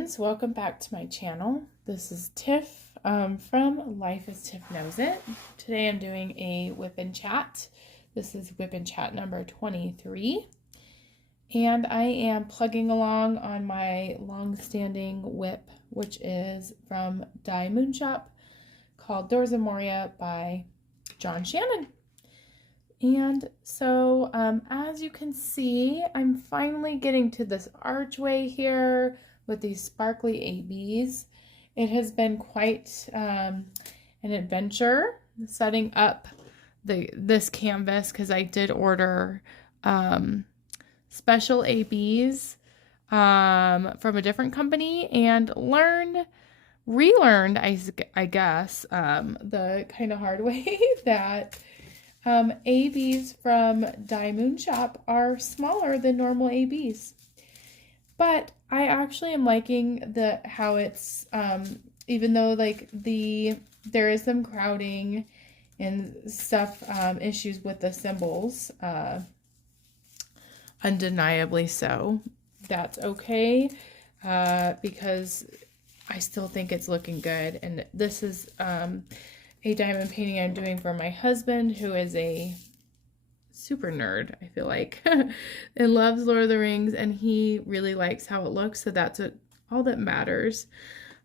friends, welcome back to my channel. This is Tiff from Life as Tiff Knows It. Today I'm doing a Whip and Chat. This is Whip and Chat number 23. And I am plugging along on my long-standing whip, which is from Moon Shop, called Doors of Moria by John Shannon. And so as you can see, I'm finally getting to this archway here with these sparkly ABs. It has been quite an adventure setting up this canvas because I did order special ABs from a different company and relearned, I guess, the kind of hard way that ABs from Moon Shop are smaller than normal ABs. But I actually am liking how it's, even though there is some crowding and stuff, issues with the symbols, undeniably so. That's okay, because I still think it's looking good. And this is, a diamond painting I'm doing for my husband, who is a super nerd, I feel like, and loves Lord of the Rings, and he really likes how it looks, so that's all that matters.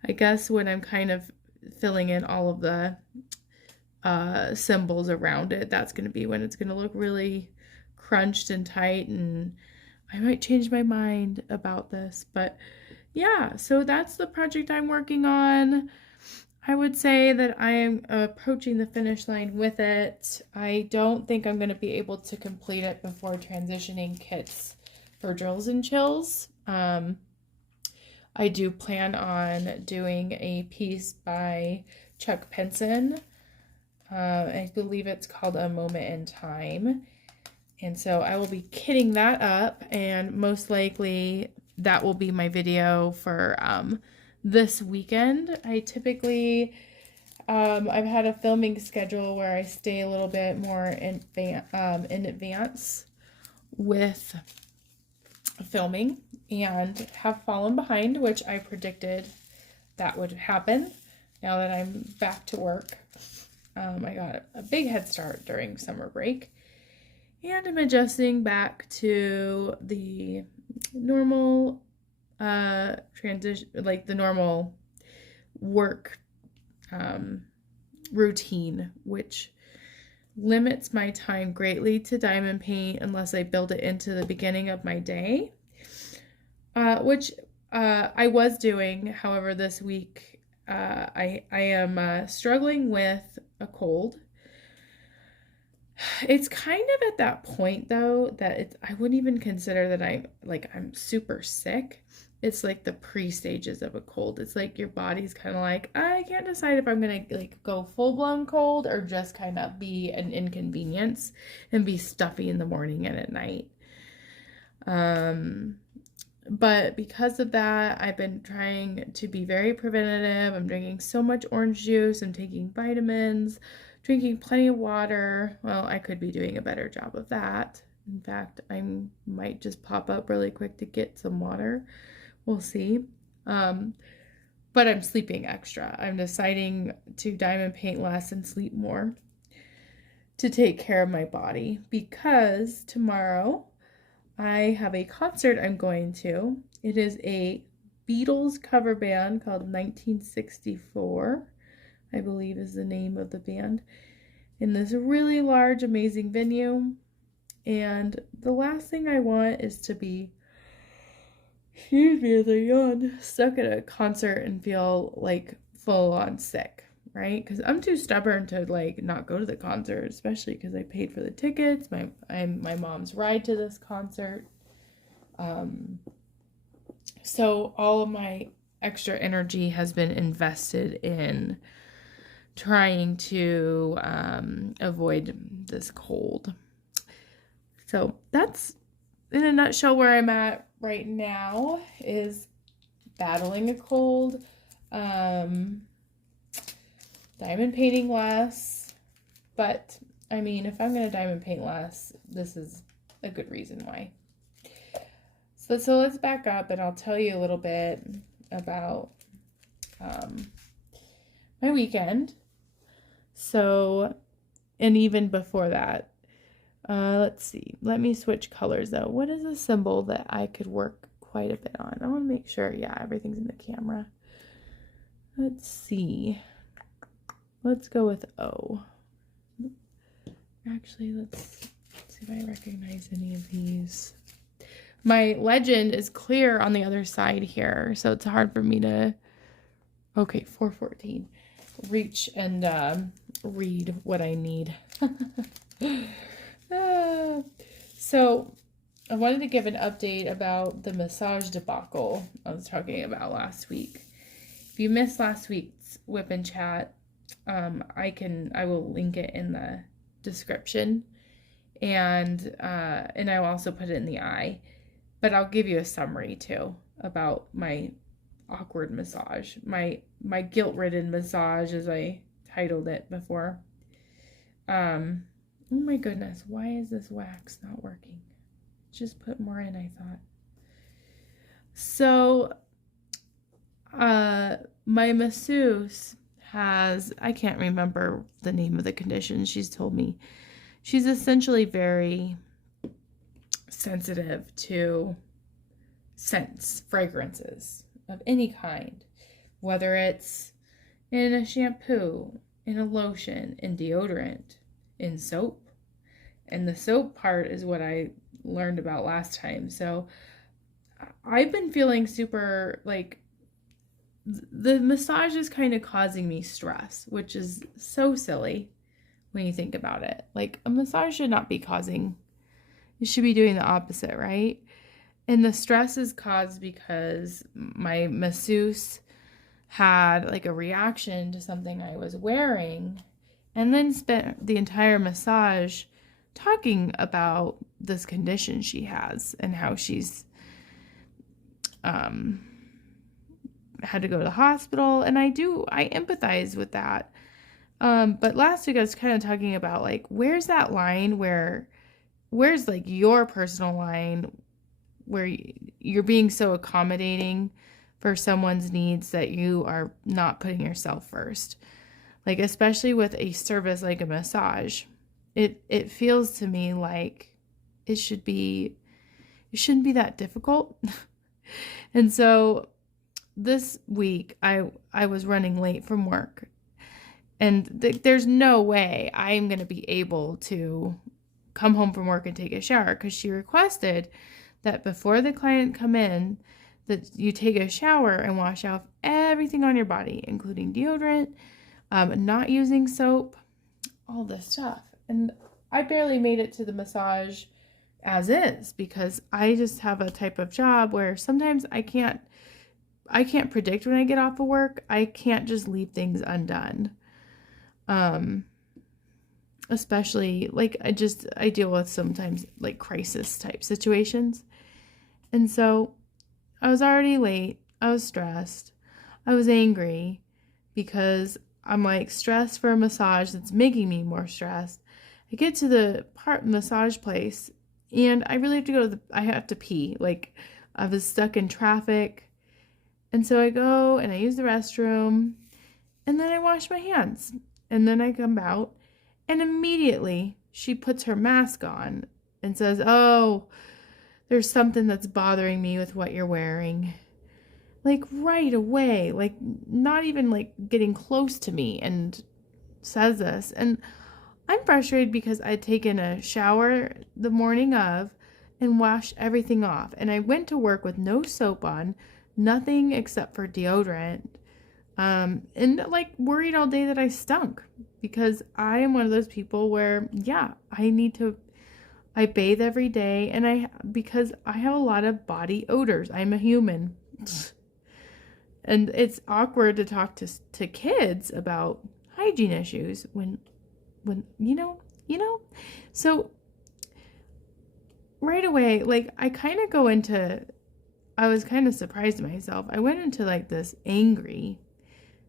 I guess when I'm kind of filling in all of the symbols around it, that's going to be when it's going to look really crunched and tight, and I might change my mind about this, but yeah, so that's the project I'm working on. I would say that I am approaching the finish line with it. I don't think I'm going to be able to complete it before transitioning kits for Drills and Chills. I do plan on doing a piece by Chuck Penson. I believe it's called A Moment in Time. And so I will be kitting that up, and most likely that will be my video for this weekend. I typically, I've had a filming schedule where I stay a little bit more in advance with filming and have fallen behind, which I predicted that would happen now that I'm back to work. I got a big head start during summer break, and I'm adjusting back to the normal transition, like the normal work routine, which limits my time greatly to diamond paint unless I build it into the beginning of my day, which I was doing. However, this week I am struggling with a cold. It's kind of at that point though that I wouldn't even consider that I'm super sick. It's like the pre-stages of a cold. It's like your body's kind of like, I can't decide if I'm gonna go full-blown cold or just kind of be an inconvenience and be stuffy in the morning and at night. But because of that, I've been trying to be very preventative. I'm drinking so much orange juice. I'm taking vitamins, drinking plenty of water. Well, I could be doing a better job of that. In fact, I might just pop up really quick to get some water. We'll see. But I'm sleeping extra. I'm deciding to diamond paint less and sleep more to take care of my body, because tomorrow I have a concert I'm going to. It is a Beatles cover band called 1964, I believe is the name of the band, in this really large, amazing venue. And the last thing I want is to be, excuse me as I yawn, stuck at a concert and feel like full on sick, right? Because I'm too stubborn to not go to the concert, especially because I paid for the tickets, my mom's ride to this concert. So all of my extra energy has been invested in trying to avoid this cold. So that's in a nutshell where I'm at right now, is battling a cold, diamond painting less. But I mean, if I'm going to diamond paint less, this is a good reason why. So let's back up and I'll tell you a little bit about my weekend. So, and even before that, let's see. Let me switch colors though. What is a symbol that I could work quite a bit on? I want to make sure, yeah, everything's in the camera. Let's see. Let's go with O. Actually, let's see if I recognize any of these. My legend is clear on the other side here, so it's hard for me to, okay, 414, reach and read what I need. So I wanted to give an update about the massage debacle I was talking about last week. If you missed last week's Whip and Chat, I will link it in the description, and I will also put it in the eye, but I'll give you a summary too about my awkward massage, my guilt-ridden massage, as I titled it before. Oh my goodness, why is this wax not working? Just put more in, I thought. So my masseuse has, I can't remember the name of the condition. She's told me she's essentially very sensitive to scents, fragrances of any kind, whether it's in a shampoo, in a lotion, in deodorant, in soap. And the soap part is what I learned about last time. So I've been feeling super, like, the massage is kind of causing me stress, which is so silly when you think about it. Like, a massage should not be causing, it should be doing the opposite, right? And the stress is caused because my masseuse had like a reaction to something I was wearing, and then spent the entire massage talking about this condition she has and how she's had to go to the hospital. And I empathize with that. But last week I was kind of talking about, like, where's that line where's like your personal line where you're being so accommodating for someone's needs that you are not putting yourself first. Like, especially with a service like a massage, it feels to me like it shouldn't be that difficult. And so this week I was running late from work, and there's no way I'm going to be able to come home from work and take a shower, because she requested that before the client come in, that you take a shower and wash off everything on your body, including deodorant, not using soap, all this stuff. And I barely made it to the massage as is, because I just have a type of job where sometimes I can't predict when I get off of work. I can't just leave things undone. Especially, like, I deal with sometimes like crisis type situations. And so I was already late. I was stressed. I was angry because I'm like stressed for a massage that's making me more stressed. I get to the massage place, and I really have to go I have to pee. Like, I was stuck in traffic. And so I go and I use the restroom, and then I wash my hands, and then I come out, and immediately she puts her mask on and says, "Oh, there's something that's bothering me with what you're wearing." Like, right away, like, not even like getting close to me, and says this. And I'm frustrated because I'd taken a shower the morning of and washed everything off. And I went to work with no soap on, nothing except for deodorant. And like worried all day that I stunk, because I am one of those people where, yeah, I bathe every day, and because I have a lot of body odors. I'm a human. And it's awkward to talk to kids about hygiene issues when you know. So right away, like, I was kind of surprised at myself. I went into like this angry,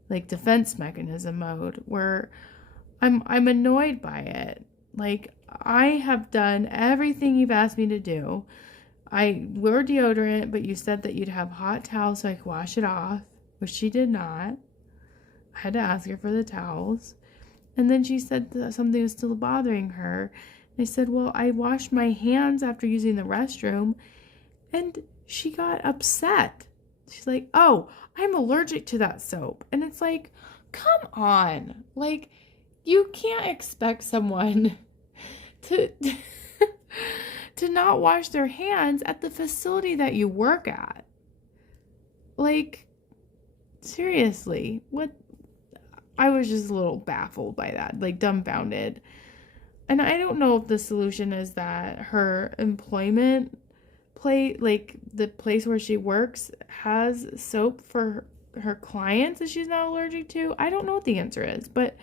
like, defense mechanism mode where I'm annoyed by it. Like, I have done everything you've asked me to do. I wore deodorant, but you said that you'd have hot towels so I could wash it off, which she did not. I had to ask her for the towels. And then she said that something was still bothering her. And I said, well, I washed my hands after using the restroom. And she got upset. She's like, oh, I'm allergic to that soap. And it's like, come on. Like, you can't expect someone to to not wash their hands at the facility that you work at. Like, seriously, what? I was just a little baffled by that, like dumbfounded. And I don't know if the solution is that her employment like the place where she works has soap for her clients that she's not allergic to. I don't know what the answer is, but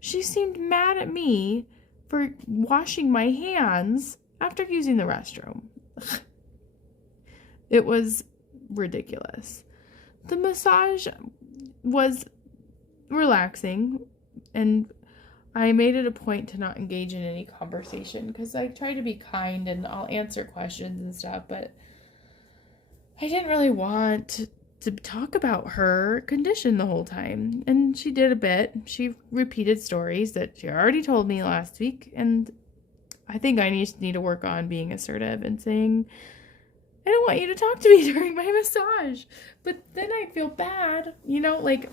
she seemed mad at me for washing my hands after using the restroom. It was ridiculous. The massage was relaxing, and I made it a point to not engage in any conversation because I try to be kind and I'll answer questions and stuff, but I didn't really want to talk about her condition the whole time. And she did a bit. She repeated stories that she already told me last week, and I think I need to work on being assertive and saying, I don't want you to talk to me during my massage. But then I feel bad, like,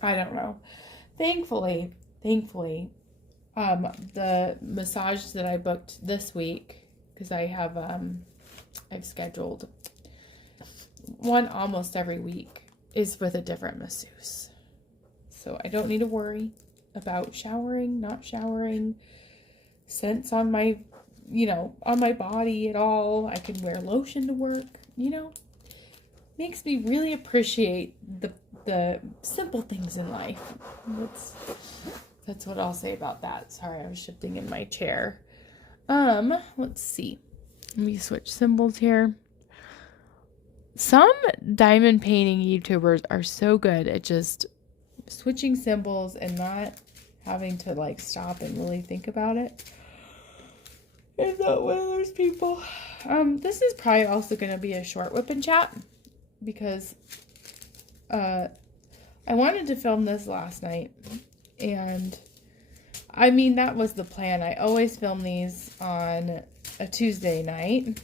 I don't know. Thankfully, the massage that I booked this week, because I've scheduled one almost every week, is with a different masseuse. So I don't need to worry about showering, not showering, scents on my, on my body at all. I can wear lotion to work, makes me really appreciate the simple things in life. That's what I'll say about that. Sorry, I was shifting in my chair. Let's see. Let me switch symbols here. Some diamond painting YouTubers are so good at just switching symbols and not having to stop and really think about it. I'm not one of those people. This is probably also going to be a short whip and chat because I wanted to film this last night, and I mean, that was the plan. I always film these on a Tuesday night.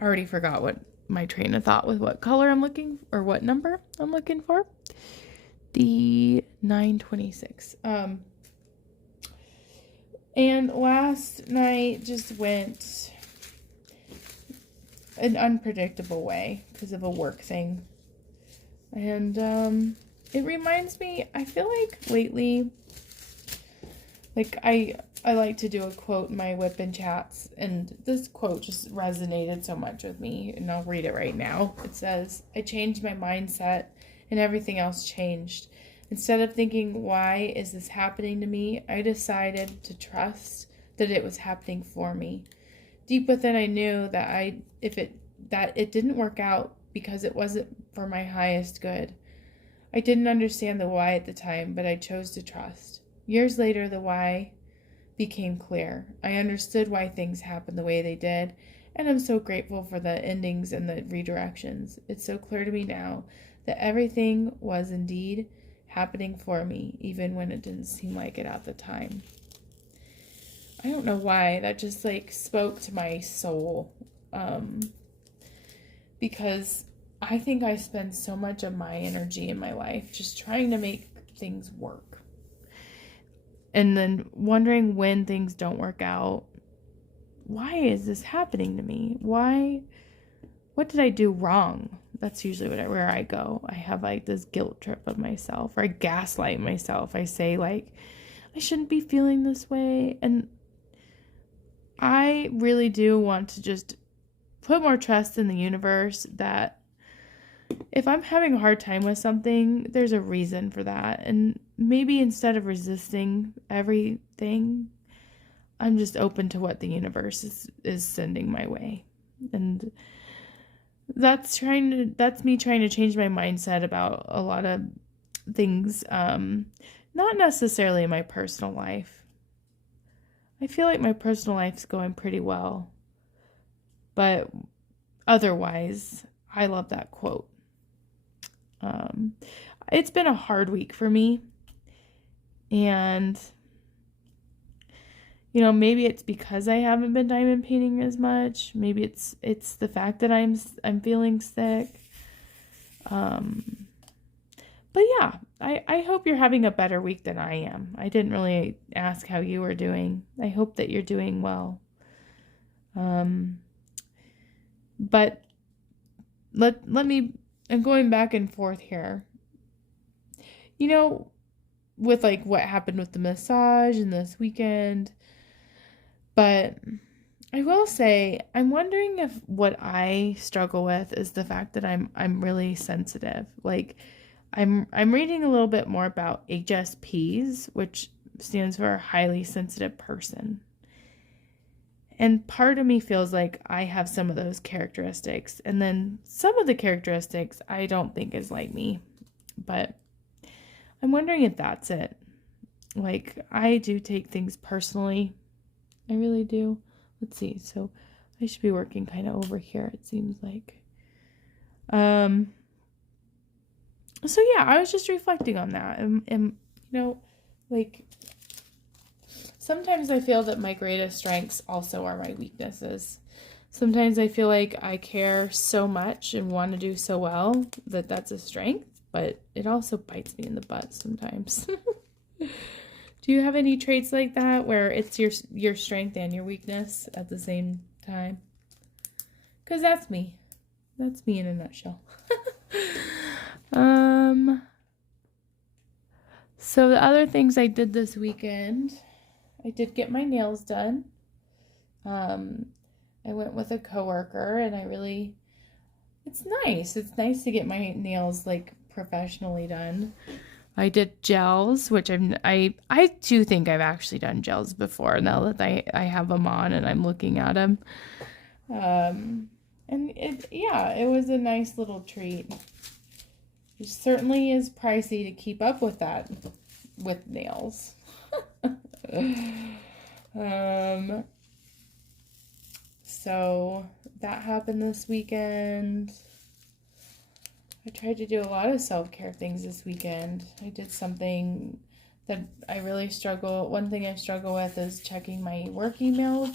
I already forgot what my train of thought with what color I'm looking, or what number I'm looking for. The 926. And last night just went an unpredictable way because of a work thing. And it reminds me, I feel like lately, I like to do a quote in my Whip and Chats, and this quote just resonated so much with me, and I'll read it right now. It says, I changed my mindset and everything else changed. Instead of thinking, why is this happening to me, I decided to trust that it was happening for me. Deep within, I knew that it didn't work out because it wasn't for my highest good. I didn't understand the why at the time, but I chose to trust. Years later, the why became clear. I understood why things happened the way they did, and I'm so grateful for the endings and the redirections. It's so clear to me now that everything was indeed happening for me, even when it didn't seem like it at the time. I don't know why, that just spoke to my soul, because I think I spend so much of my energy in my life just trying to make things work. And then wondering when things don't work out, why is this happening to me? What did I do wrong? That's usually where I go. I have this guilt trip of myself, or I gaslight myself. I say I shouldn't be feeling this way. And I really do want to just put more trust in the universe that if I'm having a hard time with something, there's a reason for that. And maybe instead of resisting everything, I'm just open to what the universe is sending my way. And that's me trying to change my mindset about a lot of things, not necessarily in my personal life. I feel like my personal life's going pretty well. But otherwise, I love that quote. It's been a hard week for me, and maybe it's because I haven't been diamond painting as much. Maybe it's the fact that I'm feeling sick. But yeah, I hope you're having a better week than I am. I didn't really ask how you were doing. I hope that you're doing well. But let me, I'm going back and forth here. With like what happened with the massage and this weekend. But I will say, I'm wondering if what I struggle with is the fact that I'm really sensitive. Like I'm reading a little bit more about HSPs, which stands for highly sensitive person. And part of me feels like I have some of those characteristics. And then some of the characteristics I don't think is like me. But I'm wondering if that's it. Like, I do take things personally. I really do. Let's see. So I should be working kind of over here, it seems like. So yeah, I was just reflecting on that. And like, sometimes I feel that my greatest strengths also are my weaknesses. Sometimes I feel like I care so much and want to do so well that that's a strength, but it also bites me in the butt sometimes. Do you have any traits like that where it's your strength and your weakness at the same time? Because that's me. That's me in a nutshell. So the other things I did this weekend, I did get my nails done. I went with a coworker and it's nice. It's nice to get my nails like professionally done. I did gels, which I do think I've actually done gels before now that I have them on and I'm looking at them. And it was a nice little treat. It certainly is pricey to keep up with that with nails. So that happened this weekend. I tried to do a lot of self-care things this weekend. I did something that I really struggle. One thing I struggle with is checking my work email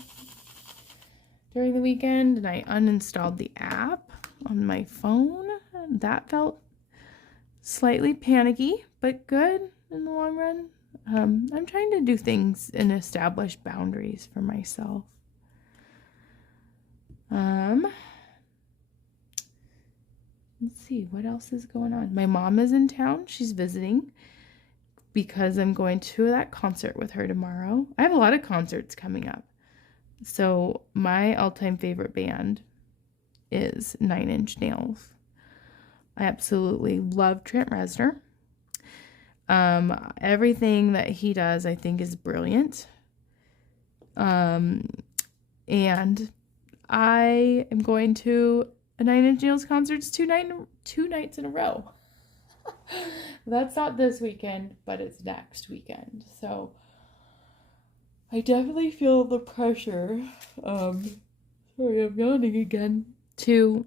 during the weekend, and I uninstalled the app on my phone. That felt slightly panicky, but good in the long run. I'm trying to do things and establish boundaries for myself. Let's see, what else is going on? My mom is in town. She's visiting because I'm going to that concert with her tomorrow. I have a lot of concerts coming up. So my all-time favorite band is 9 Inch Nails. I absolutely love Trent Reznor. Everything that he does, I think, is brilliant. And I am going to a 9 Inch Nails concert two nights in a row. That's not this weekend, but it's next weekend. So I definitely feel the pressure. Sorry, I'm yawning again. To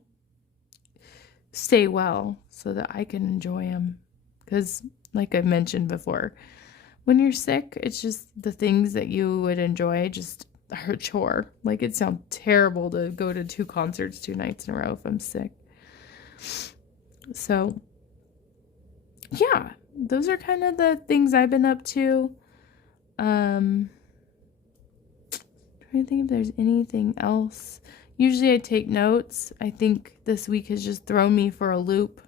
stay well so that I can enjoy them. Because, like I've mentioned before, when you're sick, it's just the things that you would enjoy just are a chore. Like, it sounds terrible to go to 2 concerts 2 nights in a row if I'm sick. So, yeah, those are kind of the things I've been up to. Trying to think if there's anything else. Usually I take notes. I think this week has just thrown me for a loop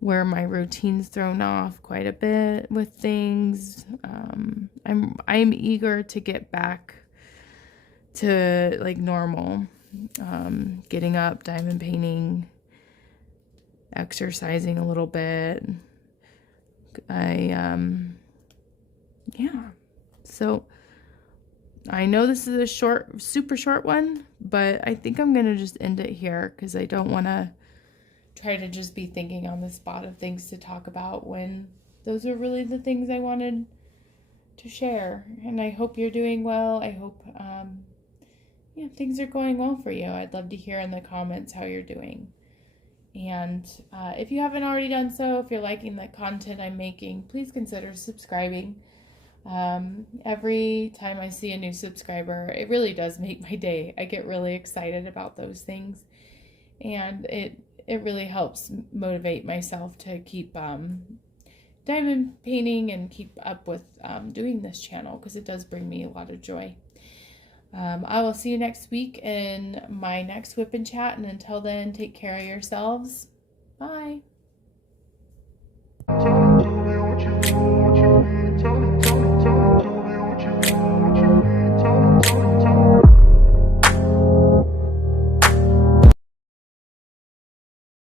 where my routine's thrown off quite a bit with things. I'm eager to get back to like normal. Getting up, diamond painting, exercising a little bit. So I know this is a super short one, but I think I'm going to just end it here because I don't want to try to just be thinking on the spot of things to talk about when those are really the things I wanted to share. And I hope you're doing well. I hope, yeah, things are going well for you. I'd love to hear in the comments how you're doing. And if you haven't already done so, if you're liking the content I'm making, please consider subscribing. Every time I see a new subscriber, it really does make my day. I get really excited about those things, and it really helps motivate myself to keep diamond painting and keep up with doing this channel, because it does bring me a lot of joy. I will see you next week in my next Whip and Chat, and until then, take care of yourselves. Bye.